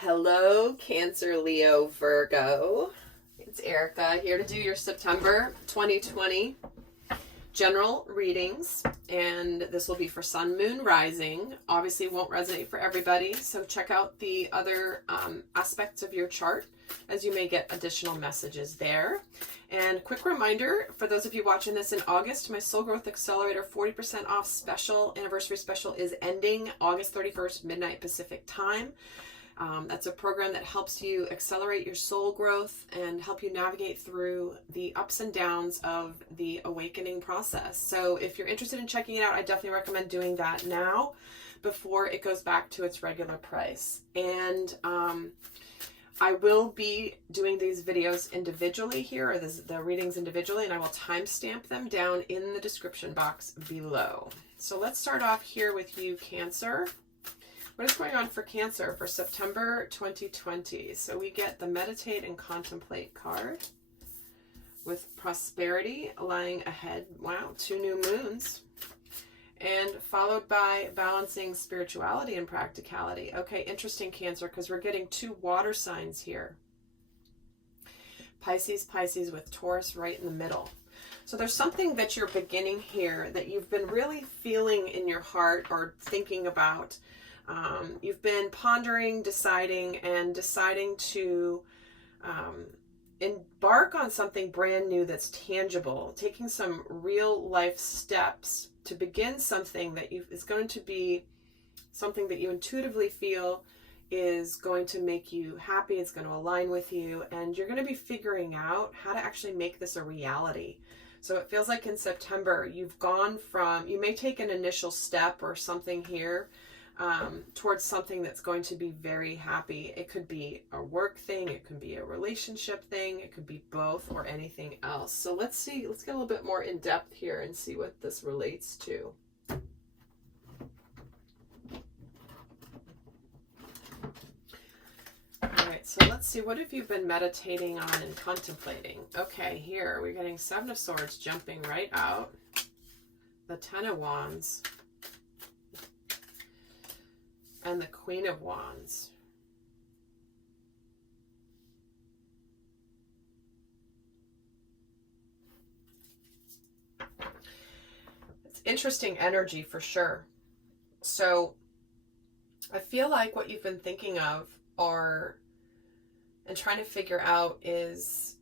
Hello, Cancer, Leo, Virgo. It's Erika here to do your September 2020 general readings, and this will be for Sun, Moon, Rising. Obviously, it won't resonate for everybody, so check out the other aspects of your chart as you may get additional messages there. And quick reminder, for those of you watching this in August, my Soul Growth Accelerator 40% off special, anniversary special is ending August 31st, midnight Pacific time. That's a program that helps you accelerate your soul growth and help you navigate through the ups and downs of the awakening process. So if you're interested in checking it out, I definitely recommend doing that now before it goes back to its regular price. And I will be doing these videos individually here, or the readings individually, and I will timestamp them down in the description box below. So let's start off here with you, Cancer. What is going on for Cancer for September 2020? So we get the Meditate and Contemplate card with prosperity lying ahead. Wow, 2 new moons. And followed by balancing spirituality and practicality. Okay, interesting, Cancer, because we're getting 2 water signs here. Pisces, Pisces with Taurus right in the middle. So there's something that you're beginning here that you've been really feeling in your heart or thinking about. You've been pondering, deciding to embark on something brand new that's tangible, taking some real life steps to begin something that is going to be something that you intuitively feel is going to make you happy, it's going to align with you, and you're going to be figuring out how to actually make this a reality. So it feels like in September, you've gone from, you may take an initial step or something here, towards something that's going to be very happy. It could be a work thing, it could be a relationship thing, it could be both or anything else. So let's see, let's get a little bit more in depth here and see what this relates to. All right, so let's see, what have you been meditating on and contemplating? Okay, here we're getting 7 of Swords jumping right out, the 10 of Wands, and the Queen of Wands. It's interesting energy for sure. So I feel like what you've been thinking of and trying to figure out is,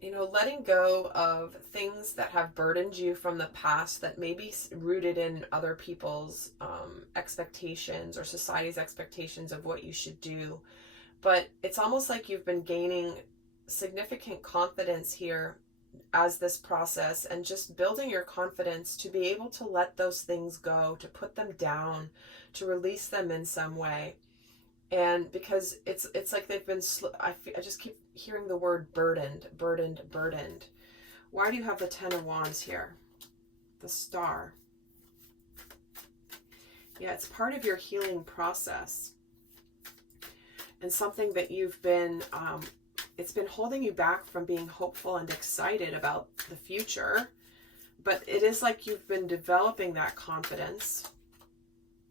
you know, letting go of things that have burdened you from the past that may be rooted in other people's expectations or society's expectations of what you should do. But it's almost like you've been gaining significant confidence here as this process and just building your confidence to be able to let those things go, to put them down, to release them in some way. And because it's like they've been, I just keep hearing the word burdened, burdened, burdened. Why do you have the 10 of Wands here? The Star. Yeah, it's part of your healing process. And something that you've been, it's been holding you back from being hopeful and excited about the future. But it is like you've been developing that confidence.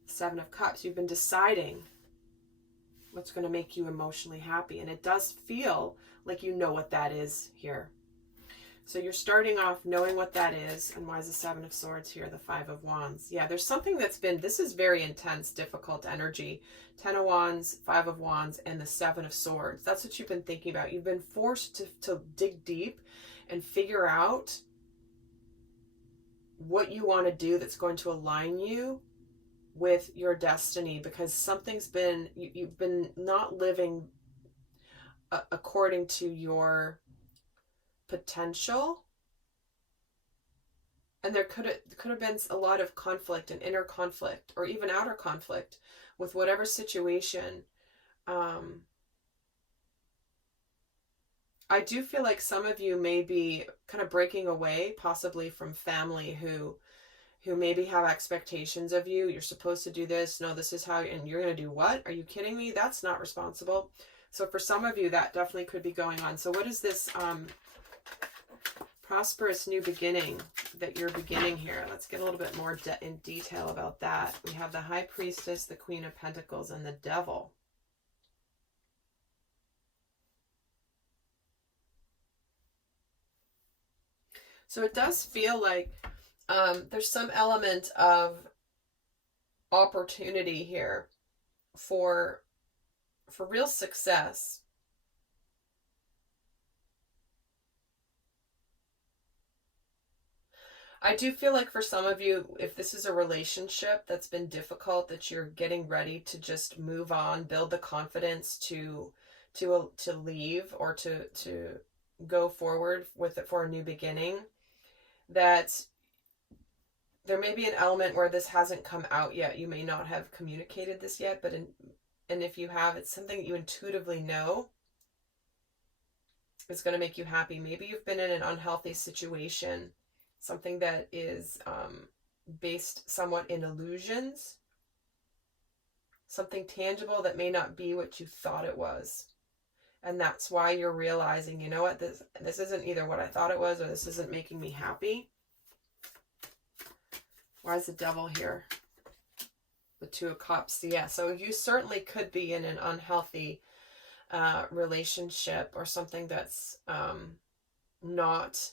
7 of Cups. You've been deciding what's going to make you emotionally happy. And it does feel like you know what that is here. So you're starting off knowing what that is. And why is the 7 of Swords here? The 5 of Wands. Yeah, there's something that's been, this is very intense, difficult energy. 10 of Wands, 5 of Wands, and the 7 of Swords. That's what you've been thinking about. You've been forced to dig deep and figure out what you want to do that's going to align you with your destiny, because something's been, you've been not living according to your potential, and there could have been a lot of conflict and inner conflict or even outer conflict with whatever situation. I do feel like some of you may be kind of breaking away possibly from family who maybe have expectations of you. You're supposed to do this. No, this is how, and you're going to do what? Are you kidding me? That's not responsible. So for some of you, that definitely could be going on. So what is this prosperous new beginning that you're beginning here? Let's get a little bit more in detail about that. We have the High Priestess, the Queen of Pentacles, and the Devil. So it does feel like there's some element of opportunity here for real success. I do feel like for some of you, if this is a relationship that's been difficult, that you're getting ready to just move on, build the confidence to leave or to go forward with it for a new beginning, that there may be an element where this hasn't come out yet. You may not have communicated this yet, but and if you have, it's something that you intuitively know is going to make you happy. Maybe you've been in an unhealthy situation, something that is based somewhat in illusions, something tangible that may not be what you thought it was. And that's why you're realizing, you know what, this isn't either what I thought it was, or this isn't making me happy. Why is the devil here? The Two of Cups. Yeah, so you certainly could be in an unhealthy relationship, or something that's not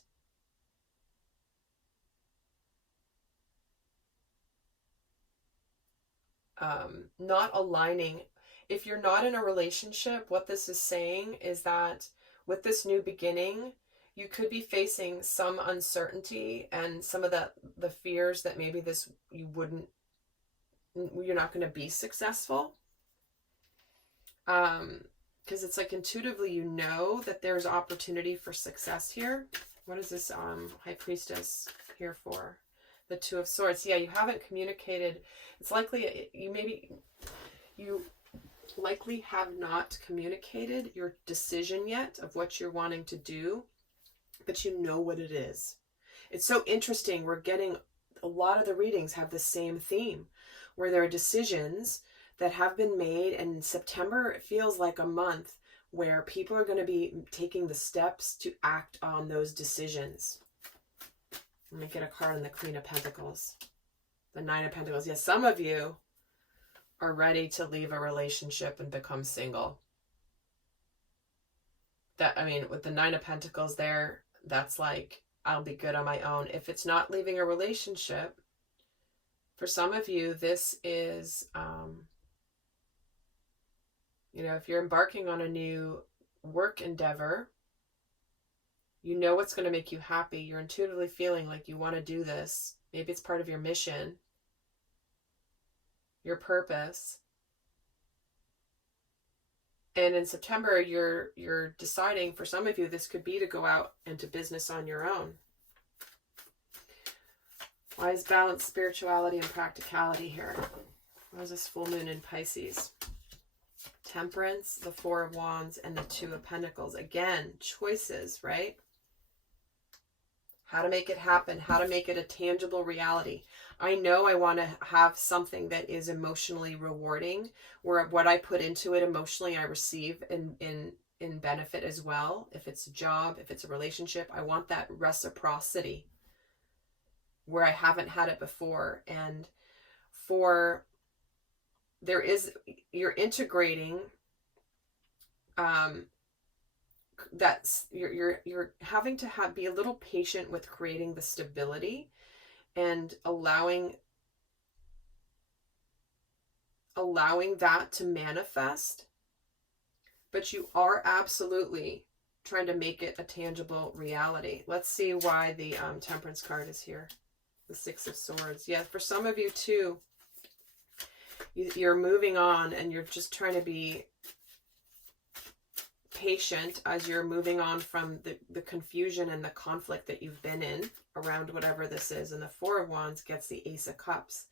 aligning. If you're not in a relationship, what this is saying is that with this new beginning, you could be facing some uncertainty and some of the fears that maybe you're not going to be successful. Because it's like intuitively you know that there's opportunity for success here. What is this High Priestess here for? The Two of Swords. Yeah, you haven't communicated. It's likely you likely have not communicated your decision yet of what you're wanting to do, but you know what it is. It's so interesting. We're getting a lot of the readings have the same theme, where there are decisions that have been made, and in September it feels like a month where people are going to be taking the steps to act on those decisions. Let me get a card on the Queen of Pentacles. The Nine of Pentacles. Yes, some of you are ready to leave a relationship and become single. With the Nine of Pentacles there, that's like, I'll be good on my own. If it's not leaving a relationship, for some of you, this is, if you're embarking on a new work endeavor, you know what's going to make you happy. You're intuitively feeling like you want to do this. Maybe it's part of your mission, your purpose. And in September, you're deciding, for some of you, this could be to go out into business on your own. Why is balance, spirituality, and practicality here? Why is this full moon in Pisces? Temperance, the Four of Wands, and the Two of Pentacles. Again, choices, right? How to make it happen, how to make it a tangible reality. I know I want to have something that is emotionally rewarding, where what I put into it emotionally, I receive in benefit as well. If it's a job, if it's a relationship, I want that reciprocity where I haven't had it before. And you're integrating, that's you're having to be a little patient with creating the stability and allowing that to manifest, but you are absolutely trying to make it a tangible reality. Let's see why the Temperance card is here. The Six of Swords. Yeah, for some of you too, you're moving on and you're just trying to be patient as you're moving on from the confusion and the conflict that you've been in around whatever this is. And the Four of Wands gets the Ace of Cups.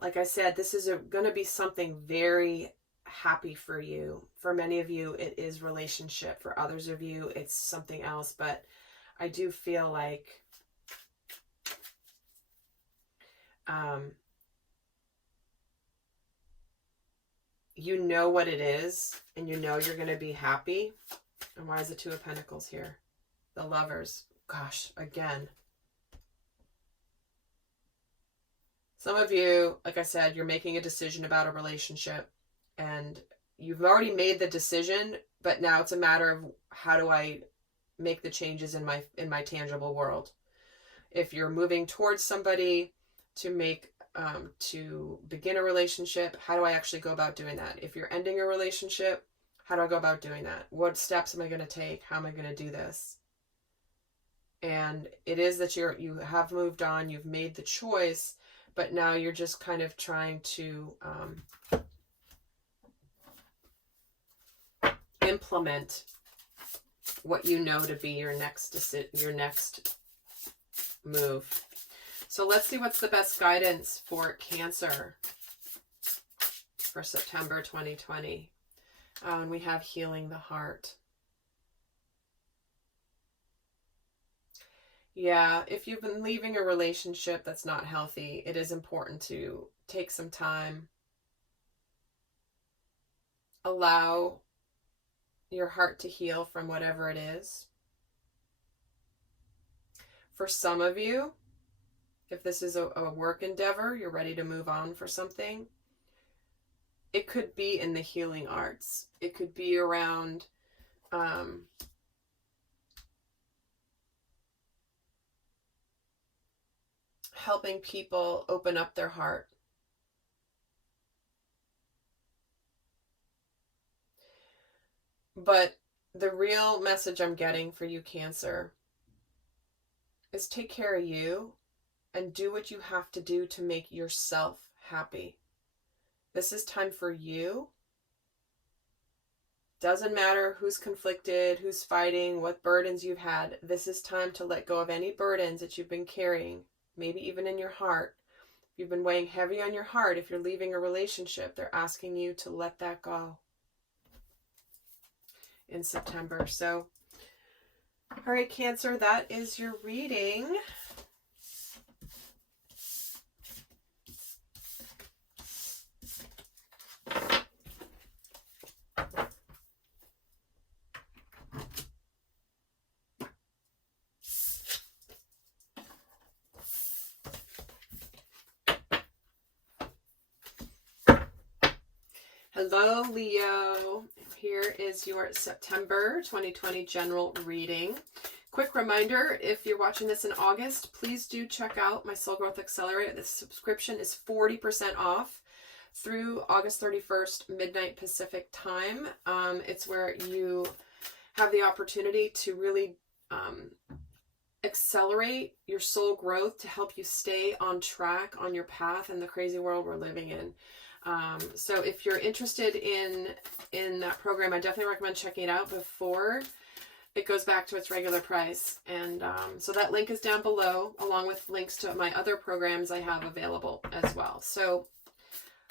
Like I said, this is going to be something very happy for you. For many of you, it is relationship. For others of you, it's something else. But I do feel like you know what it is, and you know you're going to be happy. And why is the Two of Pentacles here? The Lovers. Gosh, again. Some of you, like I said, you're making a decision about a relationship, and you've already made the decision, but now it's a matter of how do I make the changes in my tangible world. If you're moving towards somebody to begin a relationship, how do I actually go about doing that? If you're ending a relationship, how do I go about doing that? What steps am I going to take? How am I going to do this? And it is that you have moved on, you've made the choice, but now you're just kind of trying to implement what you know to be your next move. So let's see what's the best guidance for Cancer for September 2020. And we have healing the heart. Yeah, if you've been leaving a relationship that's not healthy, it is important to take some time. Allow your heart to heal from whatever it is. For some of you, if this is a work endeavor, you're ready to move on for something, it could be in the healing arts. It could be around helping people open up their heart. But the real message I'm getting for you, Cancer, is take care of you and do what you have to do to make yourself happy. This is time for you. Doesn't matter who's conflicted, who's fighting, what burdens you've had. This is time to let go of any burdens that you've been carrying, maybe even in your heart. If you've been weighing heavy on your heart, if you're leaving a relationship, they're asking you to let that go in September. So, all right, Cancer, that is your reading. Hello, Leo. Here is your September 2020 general reading. Quick reminder, if you're watching this in August, please do check out my Soul Growth Accelerator. The subscription is 40% off through August 31st, midnight Pacific time. It's where you have the opportunity to really accelerate your soul growth to help you stay on track on your path in the crazy world we're living in. So if you're interested in that program, I definitely recommend checking it out before it goes back to its regular price. And so that link is down below, along with links to my other programs I have available as well. So,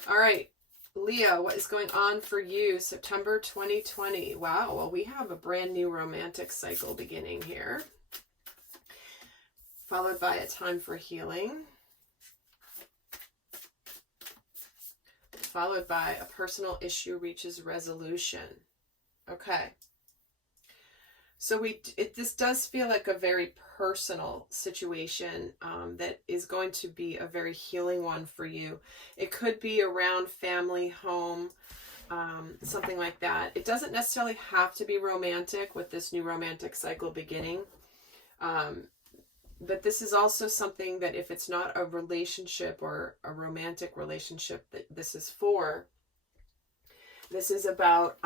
all right, Leo, what is going on for you September 2020? Wow, well, we have a brand new romantic cycle beginning here, followed by a time for healing, followed by a personal issue reaches resolution. Okay. So this does feel like a very personal situation that is going to be a very healing one for you. It could be around family, home, something like that. It doesn't necessarily have to be romantic with this new romantic cycle beginning. But this is also something that if it's not a relationship or a romantic relationship that this is for, this is about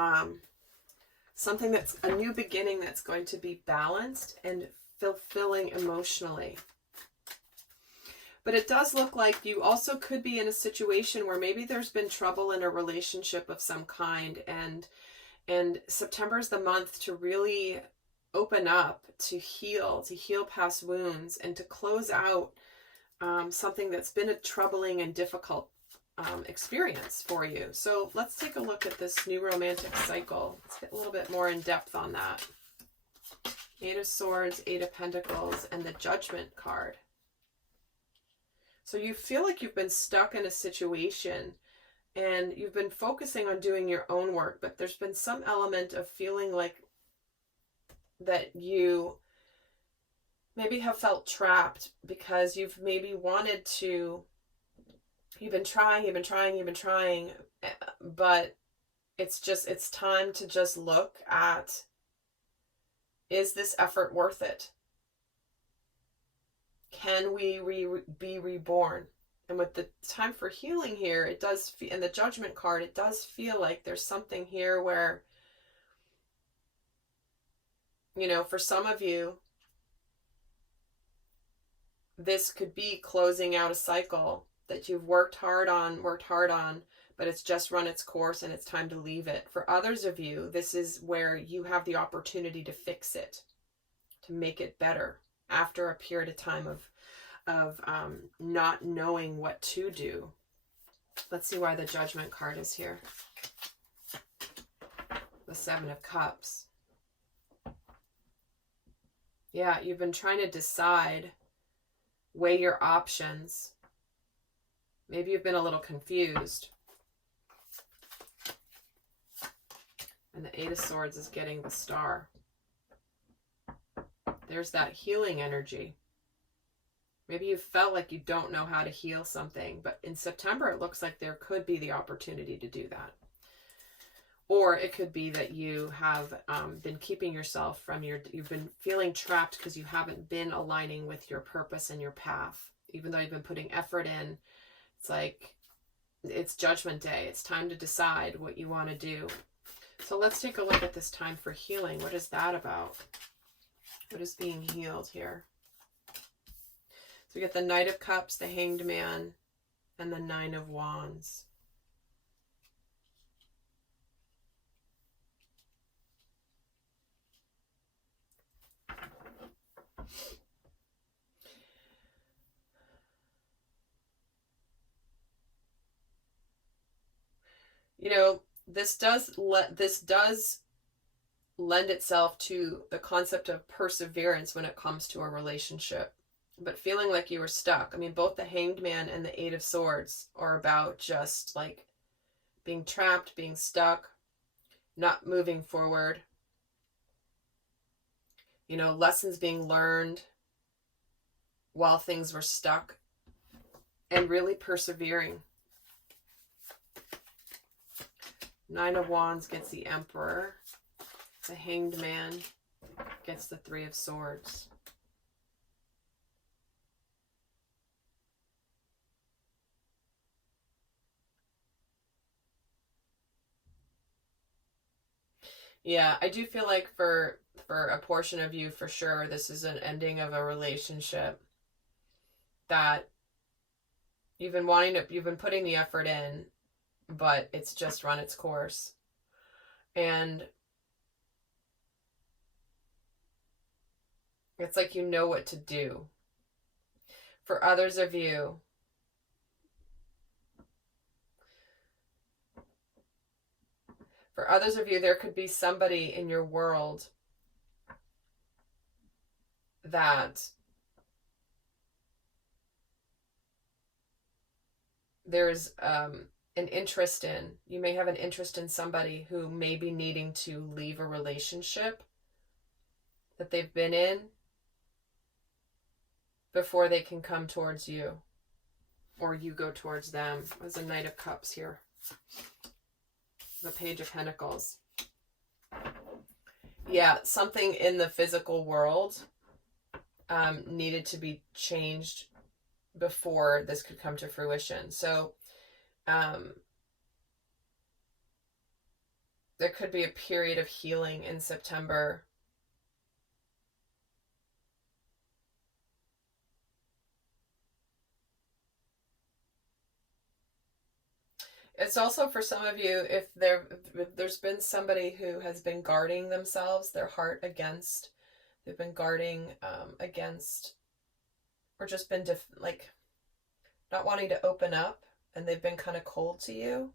something that's a new beginning that's going to be balanced and fulfilling emotionally. But it does look like you also could be in a situation where maybe there's been trouble in a relationship of some kind, and September is the month to really open up, to heal past wounds, and to close out something that's been a troubling and difficult experience for you. So let's take a look at this new romantic cycle. Let's get a little bit more in depth on that. Eight of Swords, Eight of Pentacles, and the Judgment card. So you feel like you've been stuck in a situation and you've been focusing on doing your own work, but there's been some element of feeling like that you maybe have felt trapped because you've maybe wanted to, you've been trying, but it's time to just look at, is this effort worth it? Can we be reborn? And with the time for healing here, it does, and the Judgment card, it does feel like there's something here where, you know, for some of you, this could be closing out a cycle that you've worked hard on, but it's just run its course and it's time to leave it. For others of you, this is where you have the opportunity to fix it, to make it better after a period of time of not knowing what to do. Let's see why the Judgment card is here. The Seven of Cups. Yeah, you've been trying to decide, weigh your options. Maybe you've been a little confused. And the Eight of Swords is getting the Star. There's that healing energy. Maybe you felt like you don't know how to heal something, but in September it looks like there could be the opportunity to do that. Or it could be that you have been keeping yourself from you've been feeling trapped because you haven't been aligning with your purpose and your path. Even though you've been putting effort in, it's like, it's Judgment Day. It's time to decide what you want to do. So let's take a look at this time for healing. What is that about? What is being healed here? So we get the Knight of Cups, the Hanged Man, and the Nine of Wands. You know, this does lend itself to the concept of perseverance when it comes to a relationship. But feeling like you were stuck. I mean, both the Hanged Man and the Eight of Swords are about just like being trapped, being stuck, not moving forward. You know, lessons being learned while things were stuck, and really persevering. Nine of Wands gets the Emperor. The Hanged Man gets the Three of Swords. Yeah, I do feel like for a portion of you, for sure, this is an ending of a relationship that you've been putting the effort in, but it's just run its course. And it's like you know what to do. For others of you, there could be somebody in your world that there's an interest in. You may have an interest in somebody who may be needing to leave a relationship that they've been in before they can come towards you, or you go towards them. There's a Knight of Cups here. The Page of Pentacles. Yeah, something in the physical world needed to be changed before this could come to fruition. So there could be a period of healing in September. It's also for some of you, if there's been somebody who has been guarding themselves, their heart against, they've been guarding against, or just been like not wanting to open up, and they've been kind of cold to you.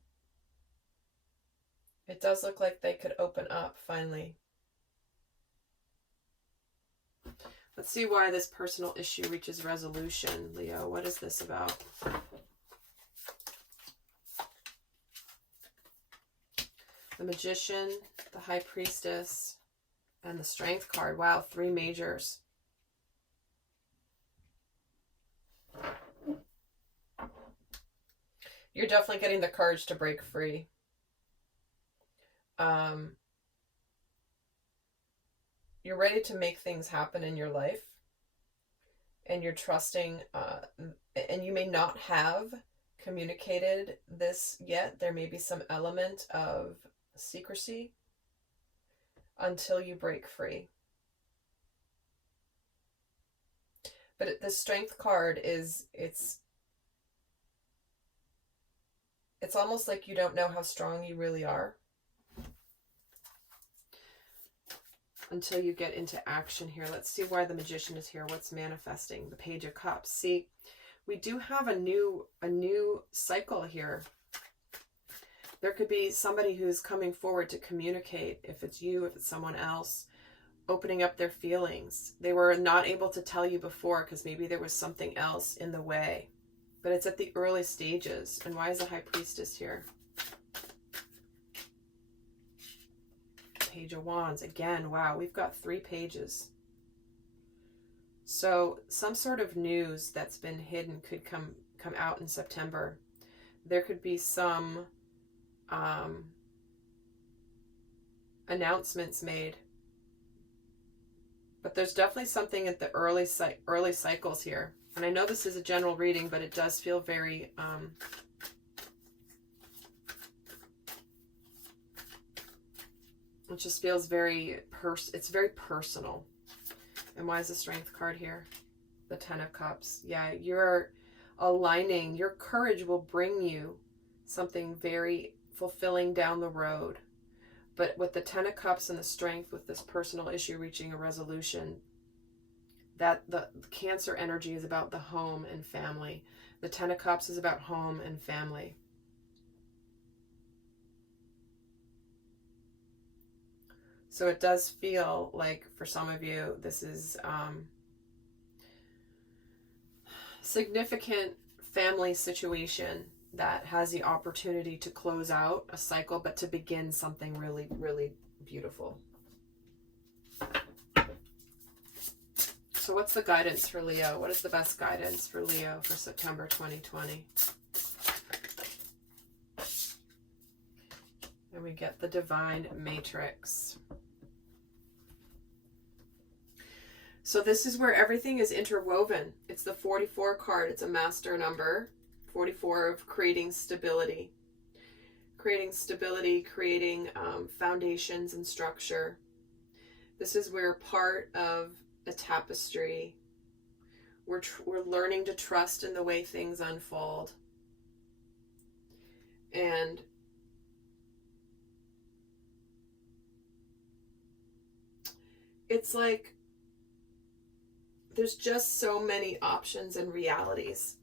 It does look like they could open up finally. Let's see why this personal issue reaches resolution, Leo. What is this about? The Magician, the High Priestess, and the Strength card. Wow, 3 majors. You're definitely getting the courage to break free. You're ready to make things happen in your life. and you're trusting, and you may not have communicated this yet. There may be some element of secrecy until you break free. But the Strength card is, it's almost like you don't know how strong you really are until you get into action here. Let's see why the Magician is here. What's manifesting? The Page of Cups. See, we do have a new cycle here. There could be somebody who's coming forward to communicate, if it's you, if it's someone else, opening up their feelings. They were not able to tell you before because maybe there was something else in the way. But it's at the early stages. And why is the High Priestess here? Page of Wands. Again, wow, we've got 3 pages. So some sort of news that's been hidden could come out in September. There could be some announcements made. But there's definitely something at the early cycles here. And I know this is a general reading, but it does feel very it just feels very it's very personal. And why is the Strength card here? The Ten of Cups. Yeah, you're aligning. Your courage will bring you something very fulfilling down the road. But with the Ten of Cups and the Strength, with this personal issue reaching a resolution, that the Cancer energy is about the home and family. The Ten of Cups is about home and family. So it does feel like for some of you, this is significant family situation that has the opportunity to close out a cycle, but to begin something really, really beautiful. So what's the guidance for Leo? What is the best guidance for Leo for September 2020? And we get the Divine Matrix. So this is where everything is interwoven. It's the 44 card. It's a master number. 44 of creating stability. Creating stability, creating foundations and structure. This is where part of a tapestry. We're learning to trust in the way things unfold. And it's like there's just so many options and realities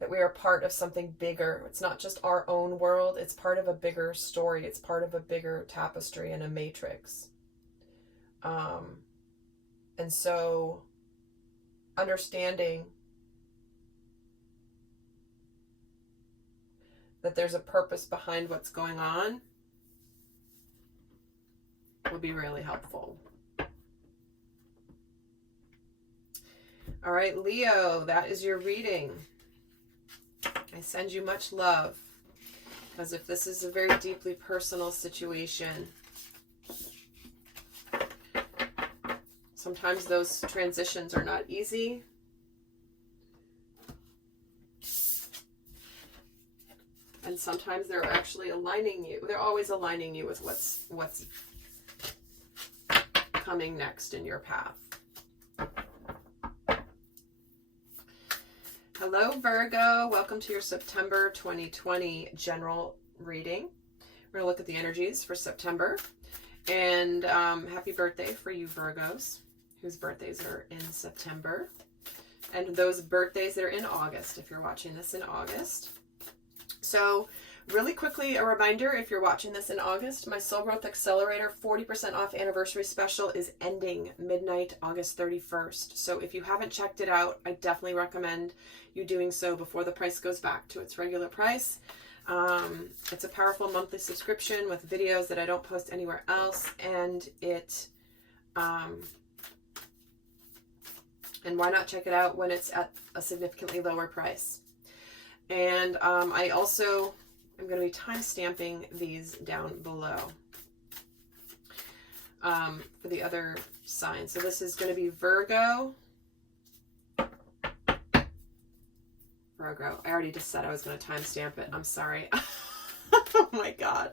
that we are part of something bigger. It's not just our own world. It's part of a bigger story. It's part of a bigger tapestry and a matrix. And so understanding that there's a purpose behind what's going on will be really helpful. All right, Leo, that is your reading. I send you much love, because if this is a very deeply personal situation, sometimes those transitions are not easy. And sometimes they're actually aligning you. They're always aligning you with what's coming next in your path. Hello, Virgo. Welcome to your September 2020 general reading. We're going to look at the energies for September. And happy birthday for you Virgos whose birthdays are in September. And those birthdays that are in August, if you're watching this in August. So really quickly, a reminder, if you're watching this in August, my Soul Growth Accelerator 40% off anniversary special is ending midnight August 31st. So if you haven't checked it out, I definitely recommend you doing so before the price goes back to its regular price. It's a powerful monthly subscription with videos that I don't post anywhere else, and and why not check it out when it's at a significantly lower price. And I also am going to be time-stamping these down below for the other signs. So this is going to be Virgo, Virgo. I already just said I was going to timestamp it. I'm sorry. Oh my God.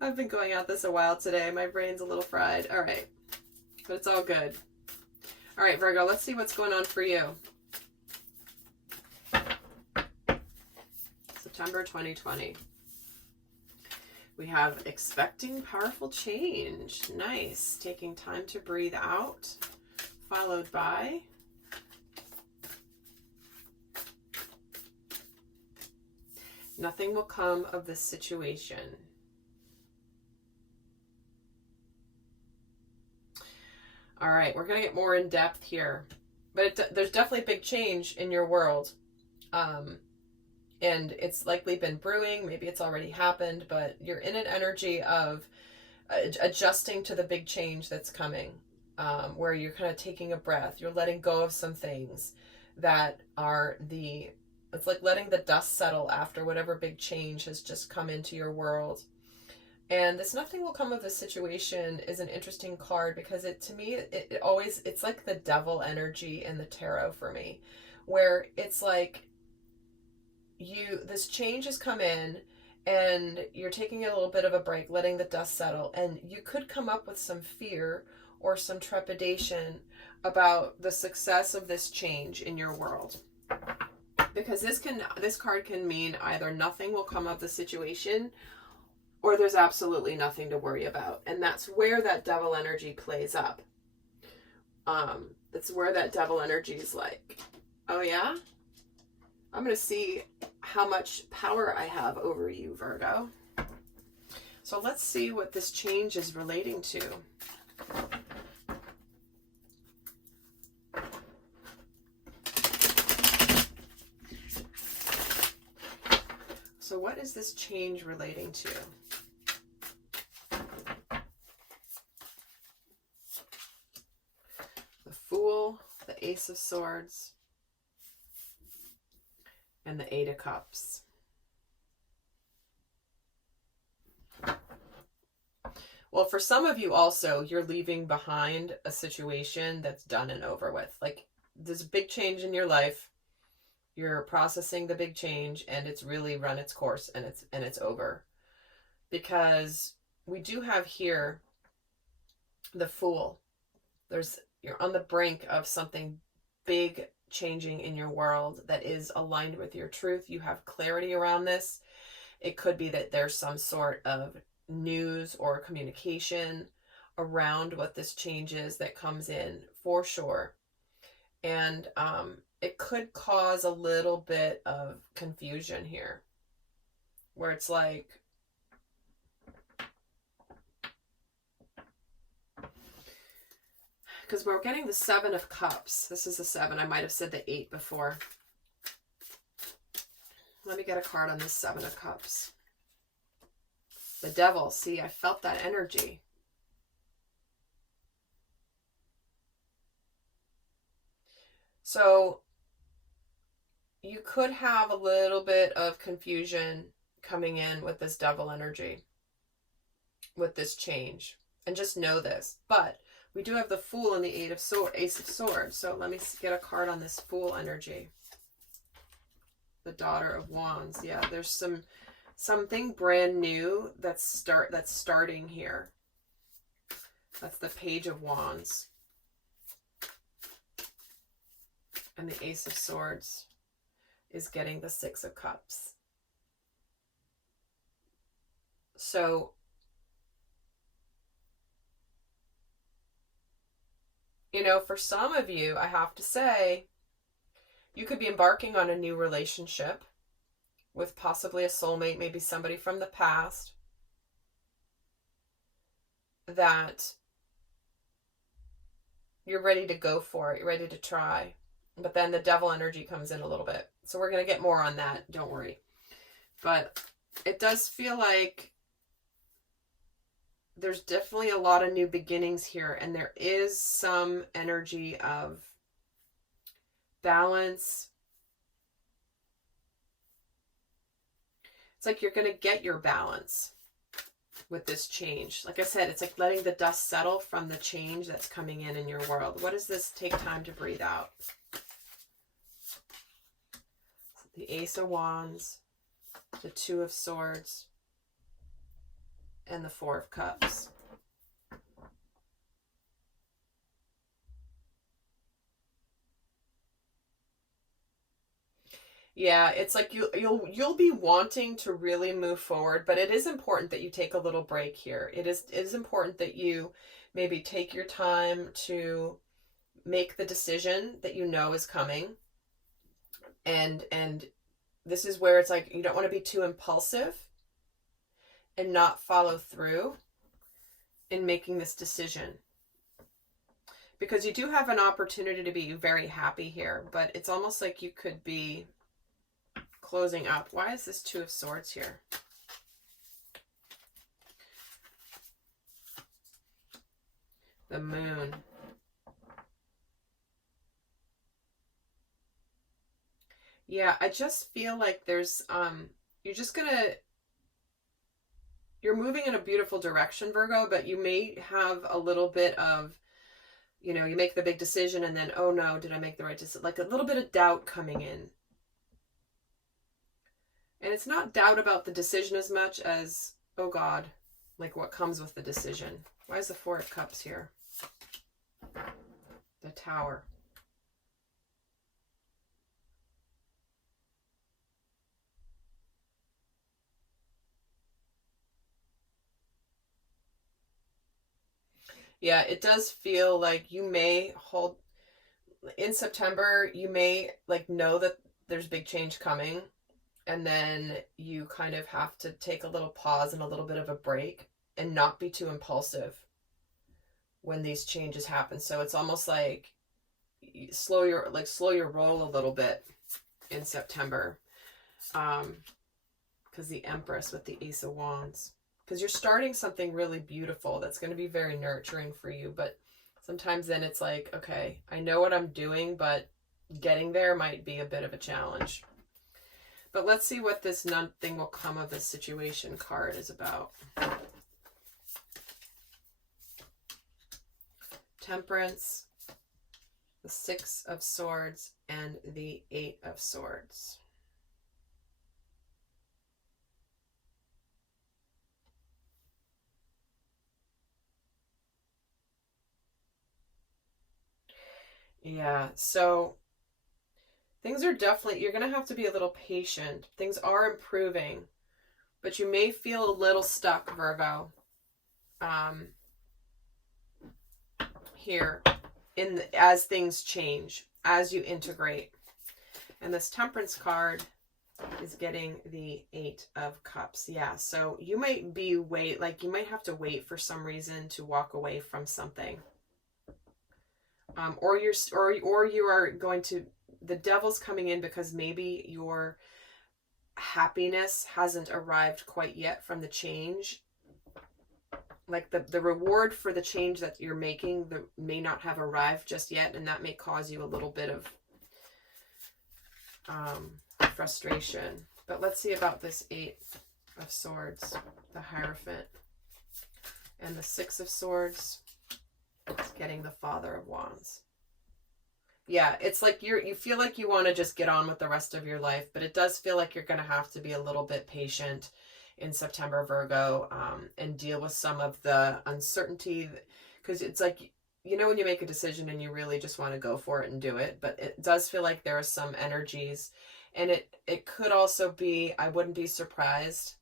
I've been going at this a while today. My brain's a little fried. All right. But it's all good. All right, Virgo, let's see what's going on for you. September 2020. We have expecting powerful change. Nice. Taking time to breathe out. Followed by nothing will come of this situation. All right, we're going to get more in depth here. But there's definitely a big change in your world. And it's likely been brewing. Maybe it's already happened. But you're in an energy of adjusting to the big change that's coming. Where you're kind of taking a breath. You're letting go of some things that are it's like letting the dust settle after whatever big change has just come into your world. And this nothing will come of this situation is an interesting card because to me, it's like the devil energy in the tarot for me, where it's like this change has come in and you're taking a little bit of a break, letting the dust settle, and you could come up with some fear or some trepidation about the success of this change in your world. Because this card can mean either nothing will come of the situation or there's absolutely nothing to worry about. And that's where that devil energy plays up. That's where that devil energy is like, oh yeah? I'm going to see how much power I have over you, Virgo. So let's see what this change is relating to. So what is this change relating to? The Fool, the Ace of Swords, and the Eight of Cups. Well, for some of you also, you're leaving behind a situation that's done and over with. Like, there's a big change in your life. You're processing the big change and it's really run its course and it's over. Because we do have here the Fool. You're on the brink of something big changing in your world that is aligned with your truth. You have clarity around this. It could be that there's some sort of news or communication around what this change is that comes in for sure. And it could cause a little bit of confusion here, where it's like, because we're getting the Seven of Cups. This is the 7. I might have said the 8 before. Let me get a card on this 7 of Cups. The Devil. See, I felt that energy. So you could have a little bit of confusion coming in with this devil energy, with this change. And just know this. But we do have the Fool and the Ace of Swords. So let me get a card on this Fool energy. The Daughter of Wands. Yeah, there's something brand new that's starting here. That's the Page of Wands. And the Ace of Swords is getting the 6 of Cups. So for some of you, I have to say, you could be embarking on a new relationship with possibly a soulmate, maybe somebody from the past that you're ready to go for it. You're ready to try. But then the devil energy comes in a little bit. So we're going to get more on that. Don't worry. But it does feel like there's definitely a lot of new beginnings here. And there is some energy of balance. It's like you're going to get your balance with this change. Like I said, it's like letting the dust settle from the change that's coming in your world. What does this take time to breathe out? the Ace of Wands, the Two of Swords, and the Four of Cups. Yeah, it's like you'll be wanting to really move forward, but it is important that you take a little break here. It is important that you maybe take your time to make the decision that you know is coming. And this is where it's like you don't want to be too impulsive and not follow through in making this decision. Because you do have an opportunity to be very happy here, but it's almost like you could be closing up. Why is this Two of Swords here? The Moon. Yeah, I just feel like there's, you're moving in a beautiful direction, Virgo, but you may have a little bit of, you know, you make the big decision and then, oh no, did I make the right decision? Like a little bit of doubt coming in. And it's not doubt about the decision as much as, oh God, like what comes with the decision. Why is the Four of Cups here? The Tower. Yeah, it does feel like you may hold, in September, you may like know that there's big change coming. And then you kind of have to take a little pause and a little bit of a break and not be too impulsive when these changes happen. So it's almost like slow your roll a little bit in September. Because the Empress with the Ace of Wands. Because you're starting something really beautiful that's going to be very nurturing for you. But sometimes then it's like, okay, I know what I'm doing, but getting there might be a bit of a challenge. But let's see what this nothing will come of this situation card is about. Temperance, the Six of Swords, and the Eight of Swords. Yeah, so things are definitely, you're going to have to be a little patient. Things are improving, but you may feel a little stuck, Virgo, here as things change, as you integrate. And this Temperance card is getting the Eight of Cups. Yeah, so you might be you might have to wait for some reason to walk away from something. Or you are going to, the devil's coming in because maybe your happiness hasn't arrived quite yet from the change. Like the reward for the change that you're making may not have arrived just yet, and that may cause you a little bit of frustration. But let's see about this Eight of Swords, the Hierophant, and the Six of Swords. It's getting the Father of Wands. Yeah, it's like you feel like you want to just get on with the rest of your life, but it does feel like you're going to have to be a little bit patient in September, Virgo, and deal with some of the uncertainty, because it's like, you know, when you make a decision and you really just want to go for it and do it, but it does feel like there are some energies, and it could also be, I wouldn't be surprised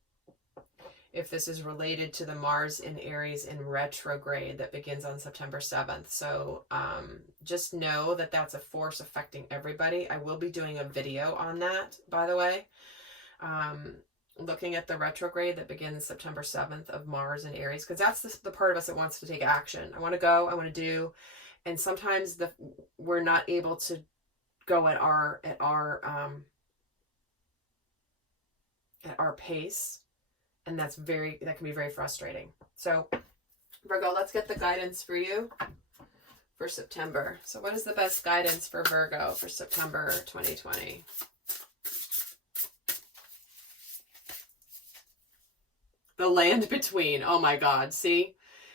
if this is related to the Mars in Aries in retrograde that begins on September 7th. So just know that that's a force affecting everybody. I will be doing a video on that, by the way, looking at the retrograde that begins September 7th of Mars in Aries, because that's the part of us that wants to take action. I want to go, I want to do, and sometimes we're not able to go at our pace. And that can be very frustrating. So, Virgo, let's get the guidance for you for September. So what is the best guidance for Virgo for September 2020? The land between. Oh my God. See,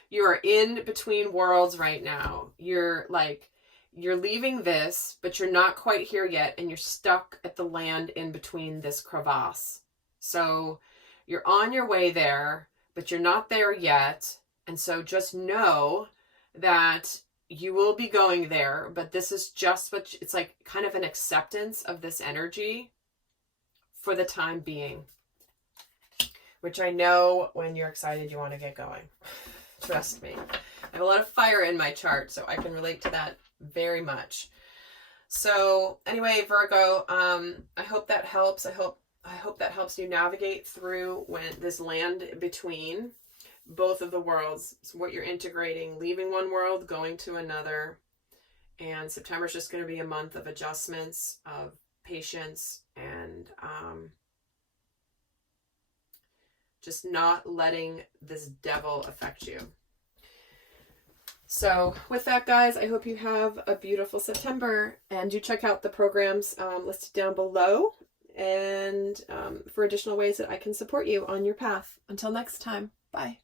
you are in between worlds right now. You're like, you're leaving this, but you're not quite here yet, and you're stuck at the land in between this crevasse. So you're on your way there, but you're not there yet. And so just know that you will be going there, but this is just what it's like, kind of an acceptance of this energy for the time being, which I know when you're excited, you want to get going. Trust me. I have a lot of fire in my chart, so I can relate to that very much. So anyway, Virgo, I hope that helps. I hope that helps you navigate through when this land between both of the worlds. So what you're integrating, leaving one world, going to another. And September is just going to be a month of adjustments, of patience, and just not letting this devil affect you. So with that, guys, I hope you have a beautiful September, and do check out the programs listed down below, and for additional ways that I can support you on your path. Until next time, bye.